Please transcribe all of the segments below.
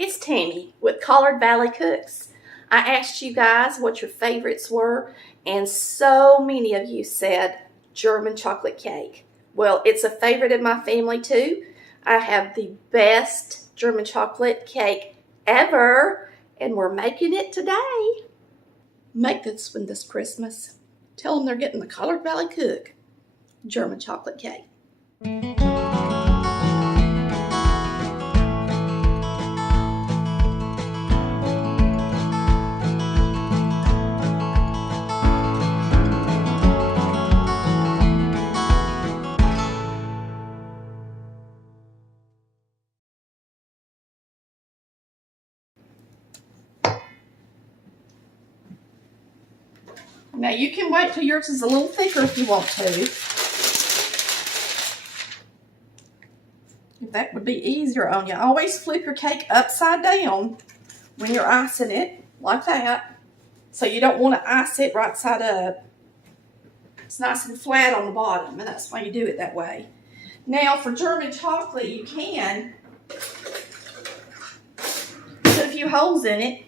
it's Tammy with Collard Valley Cooks. I asked you guys what your favorites were, and so many of you said German chocolate cake. Well, it's a favorite in my family too. I have the best German chocolate cake ever, and we're making it today. Make this one this Christmas. Tell them they're getting the Collard Valley Cook German chocolate cake. Now you can wait till yours is a little thicker if you want to. If that would be easier on you. Always flip your cake upside down when you're icing it, like that. So you don't want to ice it right side up. It's nice and flat on the bottom, and that's why you do it that way. Now for German chocolate, you can put a few holes in it.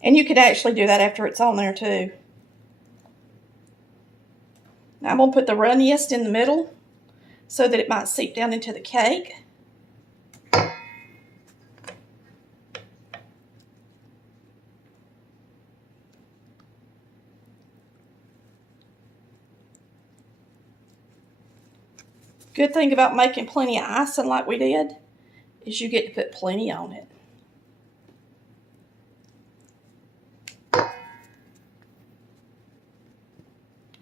And you could actually do that after it's on there too. Now I'm going to put the runniest in the middle so that it might seep down into the cake. Good thing about making plenty of icing like we did is you get to put plenty on it.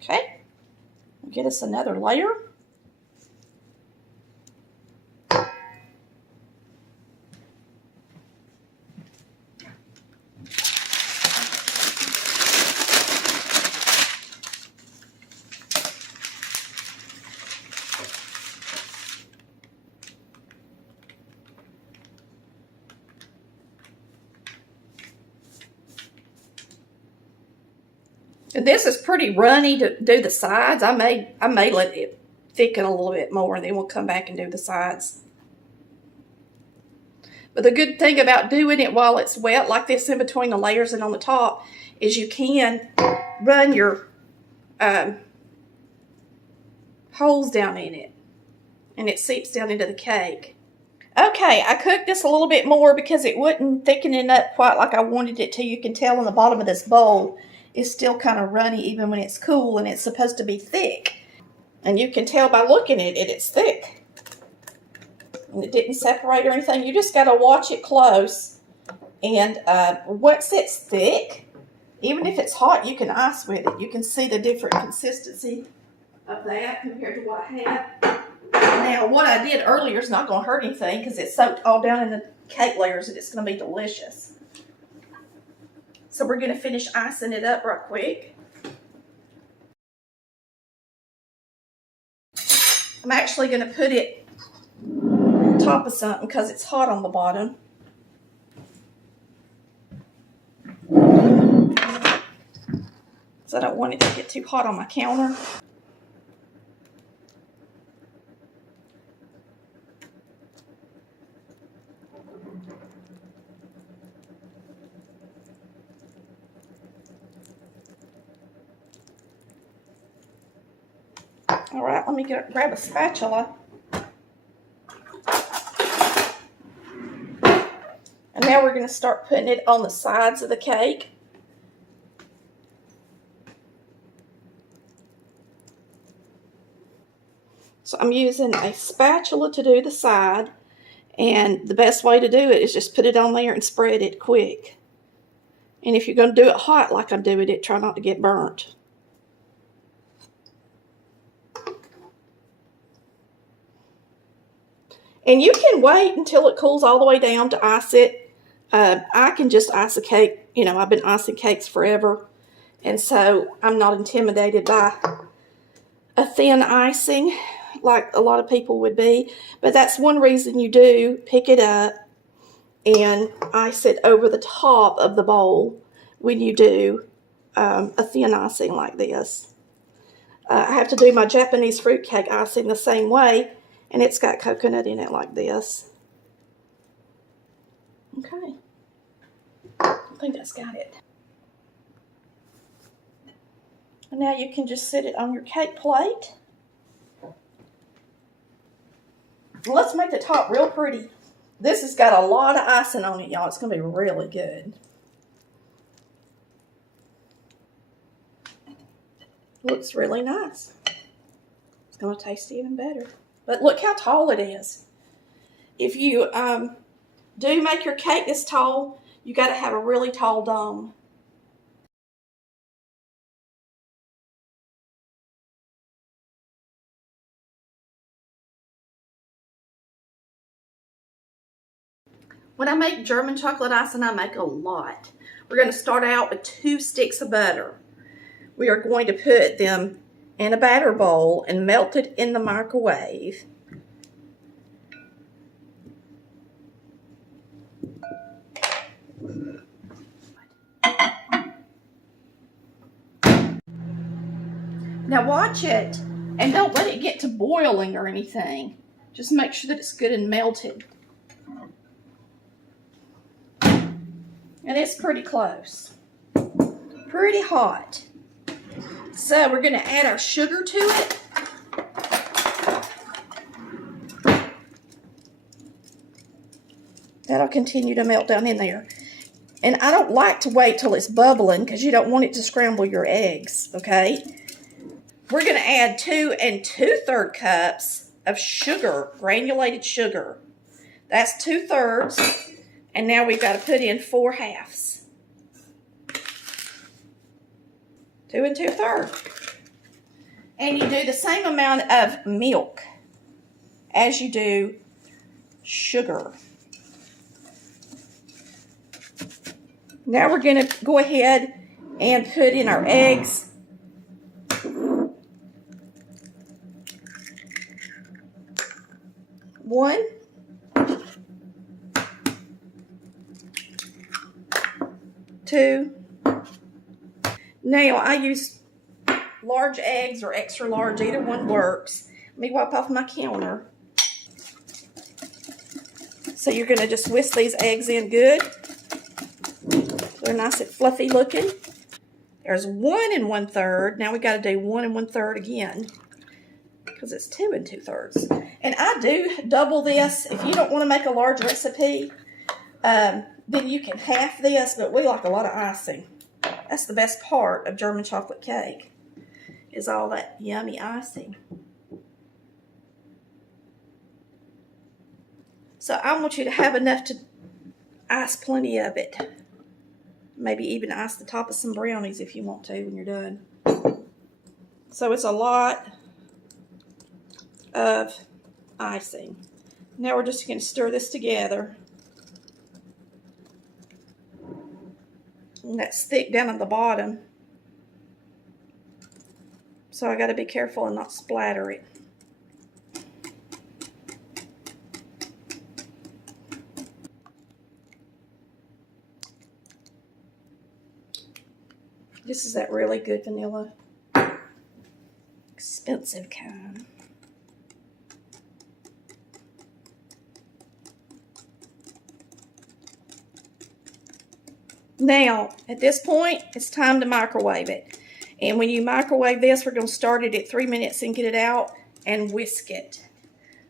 Okay, get us another layer. This is pretty runny to do the sides. I may let it thicken a little bit more, and then we'll come back and do the sides. But the good thing about doing it while it's wet like this in between the layers and on the top is you can run your holes down in it, and it seeps down into the cake. Okay, I cooked this a little bit more because it wouldn't thicken it up quite like I wanted it to. You can tell on the bottom of this bowl is still kind of runny even when it's cool, and it's supposed to be thick. And you can tell by looking at it, it's thick. And it didn't separate or anything. You just got to watch it close. And once it's thick, even if it's hot, you can ice with it. You can see the different consistency of that compared to what I had. Now, what I did earlier is not going to hurt anything because it's soaked all down in the cake layers, and it's going to be delicious. So we're going to finish icing it up real quick. I'm actually going to put it on top of something because it's hot on the bottom. So I don't want it to get too hot on my counter. All right, let me grab a spatula. And now we're going to start putting it on the sides of the cake. So I'm using a spatula to do the side. And the best way to do it is just put it on there and spread it quick. And if you're going to do it hot like I'm doing it, try not to get burnt. And you can wait until it cools all the way down to ice it. I can just ice a cake. You know, I've been icing cakes forever. And so I'm not intimidated by a thin icing like a lot of people would be. But that's one reason you do pick it up and ice it over the top of the bowl when you do a thin icing like this. I have to do my Japanese fruit cake icing the same way. And it's got coconut in it like this. Okay. I think that's got it. And now you can just sit it on your cake plate. Let's make the top real pretty. This has got a lot of icing on it, y'all. It's going to be really good. Looks really nice. It's going to taste even better. But look how tall it is. If you do make your cake this tall, you got to have a really tall dome. When I make German chocolate icing, I make a lot. We're going to start out with 2 sticks of butter. We are going to put them in a batter bowl and melt it in the microwave. Now watch it and don't let it get to boiling or anything. Just make sure that it's good and melted. And it's pretty close. Pretty hot. So we're going to add our sugar to it. That'll continue to melt down in there. And I don't like to wait till it's bubbling because you don't want it to scramble your eggs, okay? We're going to add 2 2/3 cups of sugar, granulated sugar. That's 2/3. And now we've got to put in 4 halves. 2 2/3. And you do the same amount of milk as you do sugar. Now we're going to go ahead and put in our eggs. One. 2. Now I use large eggs or extra large, either one works. Let me wipe off my counter. So you're going to just whisk these eggs in good. They're nice and fluffy looking. There's 1 1/3. Now we got to do 1 1/3 again because it's 2 2/3. And I do double this. If you don't want to make a large recipe, then you can half this, but we like a lot of icing. That's the best part of German chocolate cake, is all that yummy icing. So I want you to have enough to ice plenty of it. Maybe even ice the top of some brownies if you want to when you're done. So it's a lot of icing. Now we're just going to stir this together. And that's thick down at the bottom. So I got to be careful and not splatter it. This is that really good vanilla. Expensive kind. Now, at this point, it's time to microwave it. And when you microwave this, we're going to start it at 3 minutes and get it out and whisk it.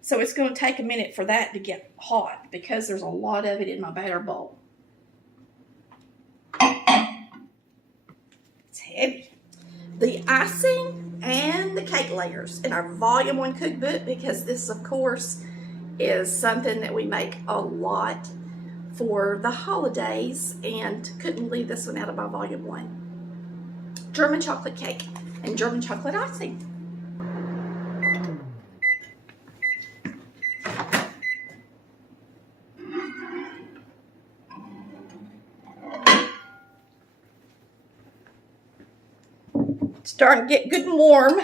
So it's going to take a minute for that to get hot because there's a lot of it in my batter bowl. It's heavy. The icing and the cake layers in our Volume 1 cookbook, because this, of course, is something that we make a lot for the holidays, and couldn't leave this one out of my Volume 1. German chocolate cake and German chocolate icing. Starting to get good and warm.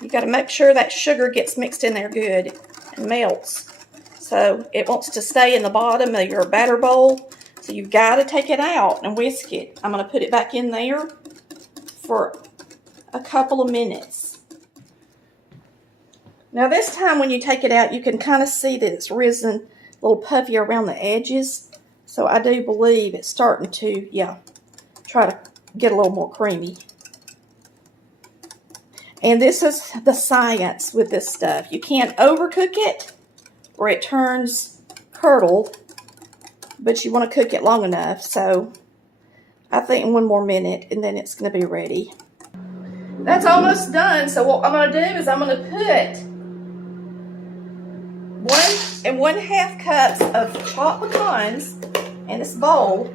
You got to make sure that sugar gets mixed in there good and melts. So it wants to stay in the bottom of your batter bowl So you've got to take it out and whisk it. I'm going to put it back in there for a couple of minutes. Now this time when you take it out, you can kind of see that it's risen a little puffy around the edges. So I do believe it's starting to, try to get a little more creamy. And this is the science with this stuff. You can't overcook it or it turns curdled, but you want to cook it long enough. So I think 1 more minute and then it's going to be ready. That's almost done. So what I'm going to do is I'm going to put 1 1/2 cups of chopped pecans in this bowl.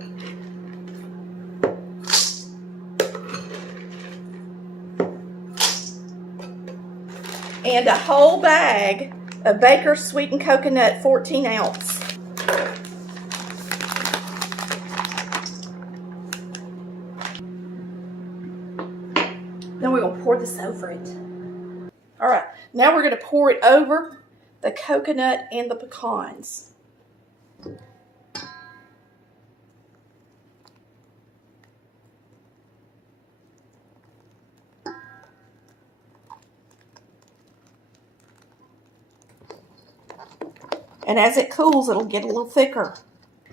And a whole bag of Baker's sweetened coconut 14 ounce. Then we're going to pour this over it. All right, now we're going to pour it over the coconut and the pecans. And as it cools, it'll get a little thicker.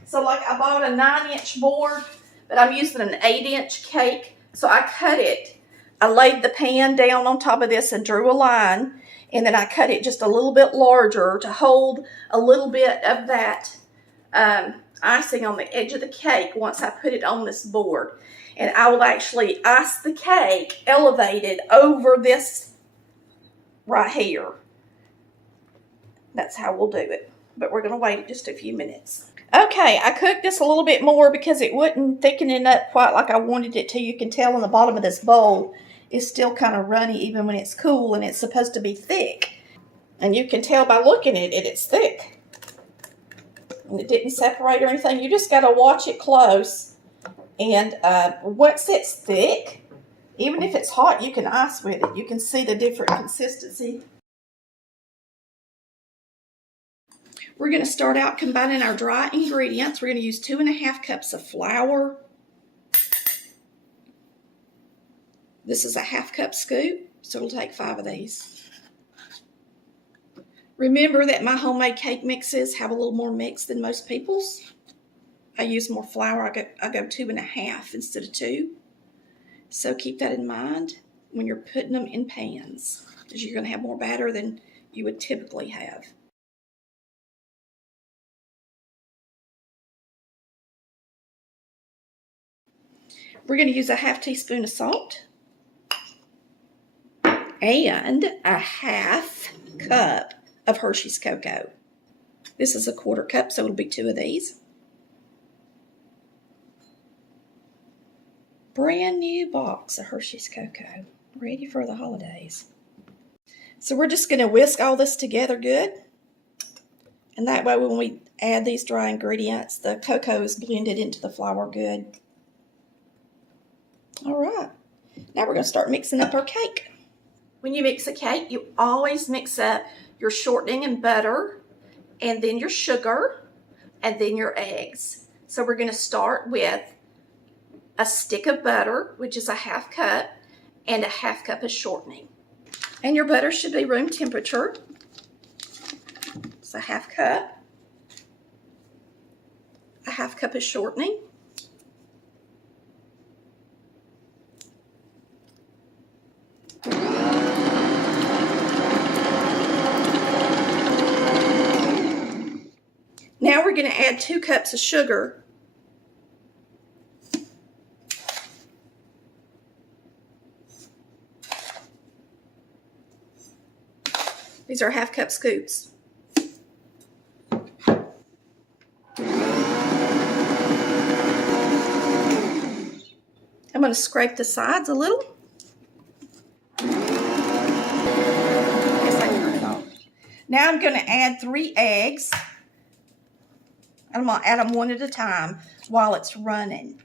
So like I bought a 9-inch board, but I'm using an 8-inch cake. So I cut it. I laid the pan down on top of this and drew a line. And then I cut it just a little bit larger to hold a little bit of that icing on the edge of the cake once I put it on this board. And I will actually ice the cake elevated over this right here. That's how we'll do it. But we're going to wait just a few minutes. Okay, I cooked this a little bit more because it wouldn't thicken it up quite like I wanted it to. You can tell on the bottom of this bowl is still kind of runny even when it's cool, and it's supposed to be thick. And you can tell by looking at it, it's thick. And it didn't separate or anything. You just got to watch it close. And once it's thick, even if it's hot, you can ice with it. You can see the different consistency. We're going to start out combining our dry ingredients. We're going to use 2 1/2 cups of flour. This is a 1/2 cup scoop, so it'll take 5 of these. Remember that my homemade cake mixes have a little more mix than most people's. I use more flour. I go 2 1/2 instead of 2. So keep that in mind when you're putting them in pans, because you're going to have more batter than you would typically have. We're going to use a 1/2 teaspoon of salt and a 1/2 cup of Hershey's cocoa. This is a 1/4 cup, so it'll be 2 of these. Brand new box of Hershey's cocoa, ready for the holidays. So we're just going to whisk all this together good. And that way when we add these dry ingredients, the cocoa is blended into the flour good. All right, now we're going to start mixing up our cake. When you mix a cake, you always mix up your shortening and butter, and then your sugar, and then your eggs. So we're going to start with a stick of butter, which is a 1/2 cup, and a 1/2 cup of shortening. And your butter should be room temperature. It's a 1/2 cup, a 1/2 cup of shortening, now we're going to add 2 cups of sugar. These are 1/2 cup scoops. I'm going to scrape the sides a little. Now I'm going to add 3 eggs. I'm going to add them one at a time while it's running.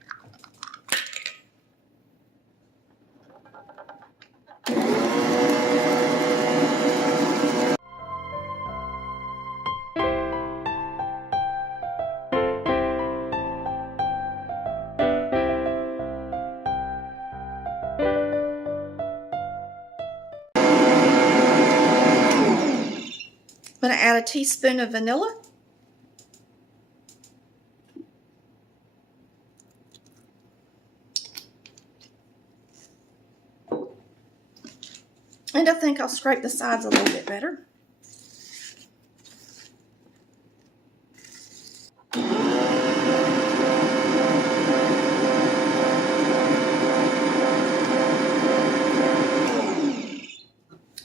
I'm going to add a teaspoon of vanilla. And I think I'll scrape the sides a little bit better.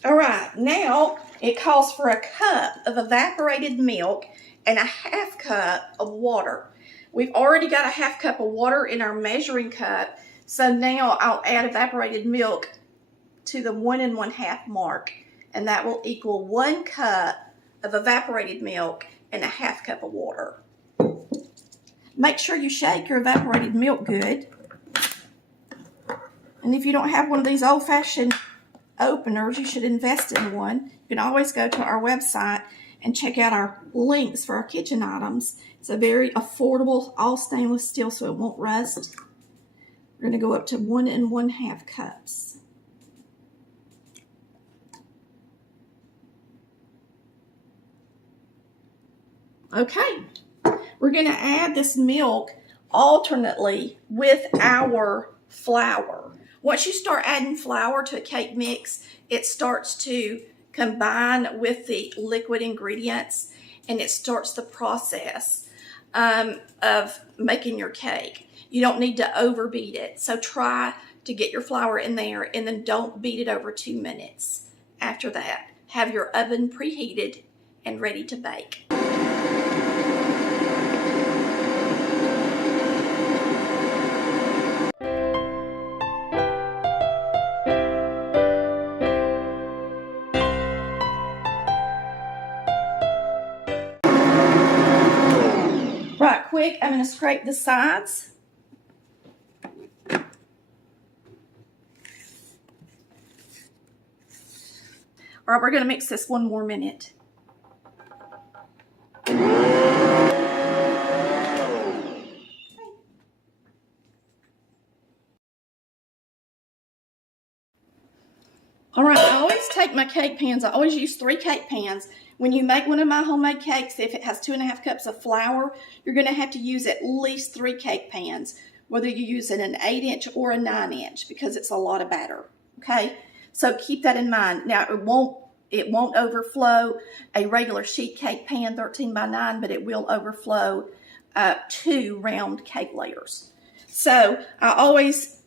All right, now it calls for a cup of evaporated milk and a half cup of water. We've already got a half cup of water in our measuring cup, so now I'll add evaporated milk to the 1 1/2 mark, and that will equal 1 cup of evaporated milk and a half cup of water. Make sure you shake your evaporated milk good. And if you don't have one of these old-fashioned openers, you should invest in one. You can always go to our website and check out our links for our kitchen items. It's a very affordable, all stainless steel, so it won't rust. We're going to go up to 1 1/2 cups. Okay, we're going to add this milk alternately with our flour. Once you start adding flour to a cake mix, it starts to combine with the liquid ingredients, and it starts the process of making your cake. You don't need to overbeat it, so try to get your flour in there, and then don't beat it over 2 minutes. After that, have your oven preheated and ready to bake. Right quick, I'm going to scrape the sides. All right, we're going to mix this 1 more minute. All right, I always take my cake pans. I always use 3 cake pans. When you make one of my homemade cakes, if it has 2 1/2 cups of flour, you're going to have to use at least 3 cake pans, whether you use an 8-inch or a 9-inch, because it's a lot of batter. Okay, so keep that in mind. Now it won't overflow a regular sheet cake pan 13 by 9, but it will overflow 2 round cake layers. So I always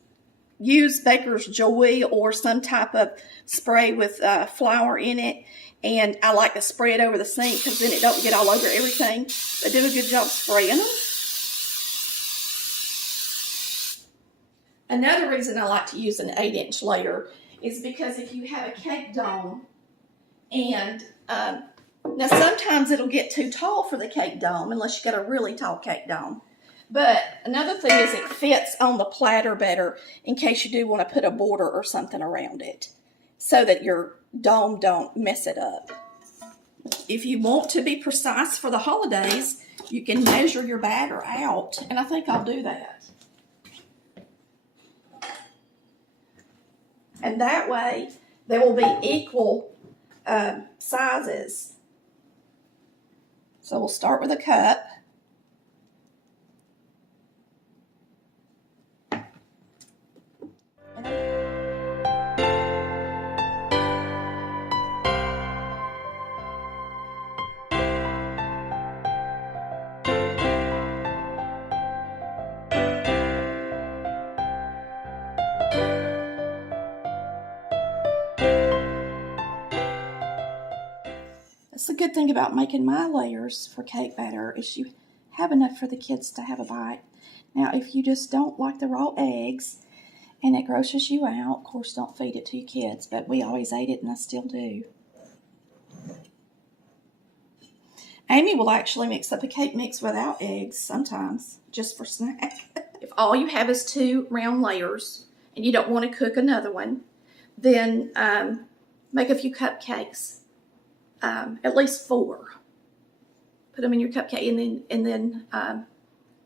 use Baker's Joy or some type of spray with flour in it, and I like to spray it over the sink because then it don't get all over everything. But do a good job spraying them. Another reason I like to use an 8-inch layer is because if you have a cake dome, and now sometimes it'll get too tall for the cake dome unless you got a really tall cake dome. But another thing is it fits on the platter better in case you do want to put a border or something around it so that your dome don't mess it up. If you want to be precise for the holidays, you can measure your batter out, and I think I'll do that. And that way, there will be equal sizes. So we'll start with a cup. That's the good thing about making my layers for cake batter is you have enough for the kids to have a bite. Now, if you just don't like the raw eggs and it grosses you out, of course, don't feed it to your kids, but we always ate it and I still do. Amy will actually mix up a cake mix without eggs sometimes, just for snack. If all you have is 2 round layers and you don't want to cook another one, then make a few cupcakes. At least 4. Put them in your cupcake and then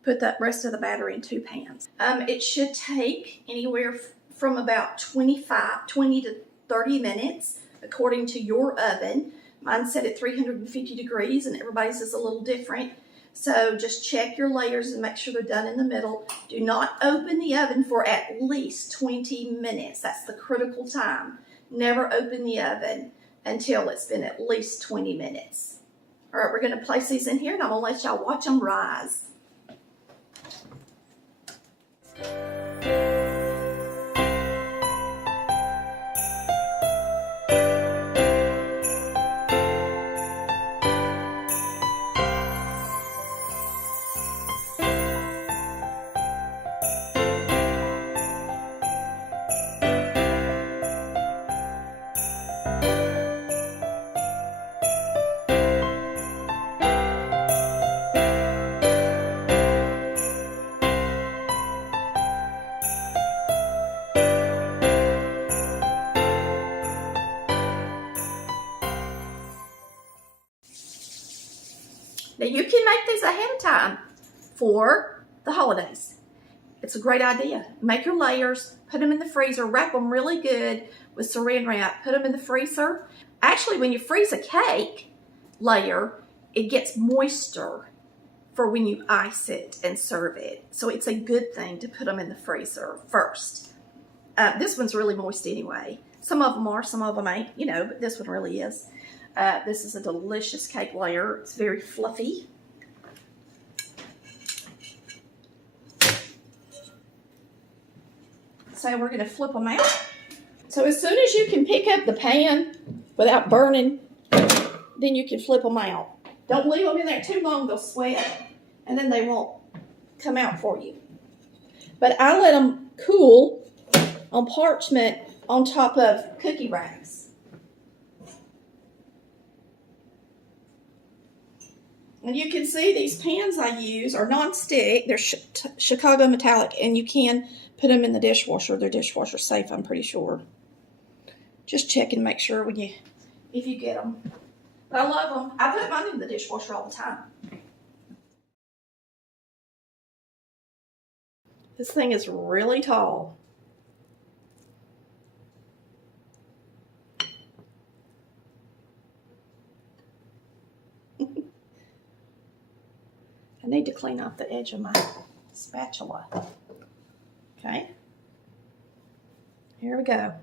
put the rest of the batter in 2 pans. It should take anywhere from about 20 to 30 minutes according to your oven. Mine's set at 350 degrees and everybody's is a little different. So just check your layers and make sure they're done in the middle. Do not open the oven for at least 20 minutes. That's the critical time. Never open the oven until it's been at least 20 minutes. All right, we're going to place these in here and I'm going to let y'all watch them rise. Now you can make these ahead of time for the holidays. It's a great idea. Make your layers, put them in the freezer, wrap them really good with saran wrap, put them in the freezer. Actually, when you freeze a cake layer, it gets moisture for when you ice it and serve it. So it's a good thing to put them in the freezer first. This one's really moist anyway. Some of them are, some of them ain't, you know, but this one really is. This is a delicious cake layer. It's very fluffy. So we're going to flip them out. So as soon as you can pick up the pan without burning, then you can flip them out. Don't leave them in there too long, they'll sweat, and then they won't come out for you. But I let them cool on parchment on top of cookie racks. And you can see these pans I use are non-stick. They're Chicago metallic, and you can put them in the dishwasher. They're dishwasher safe, I'm pretty sure. Just check and make sure if you get them. But I love them. I put mine in the dishwasher all the time. This thing is really tall. I need to clean off the edge of my spatula. Okay. Here we go.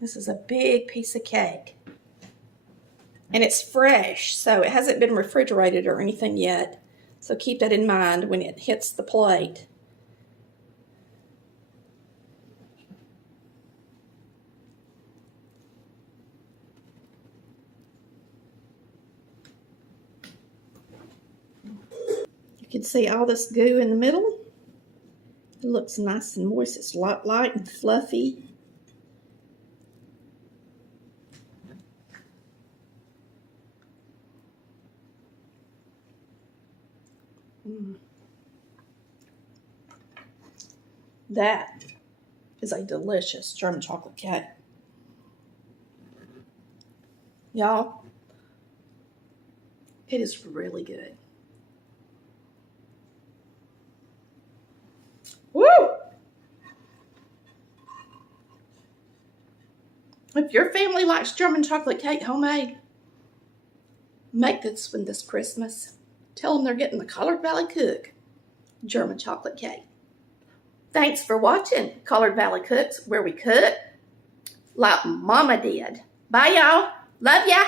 This is a big piece of cake. And it's fresh, so it hasn't been refrigerated or anything yet. So keep that in mind when it hits the plate. You can see all this goo in the middle. It looks nice and moist. It's light and fluffy. That is a delicious German chocolate cake. Y'all, it is really good. Woo! If your family likes German chocolate cake homemade, make this one this Christmas. Tell them they're getting the Collard Valley Cook German chocolate cake. Thanks for watching Collard Valley Cooks, where we cook like Mama did. Bye, y'all. Love ya.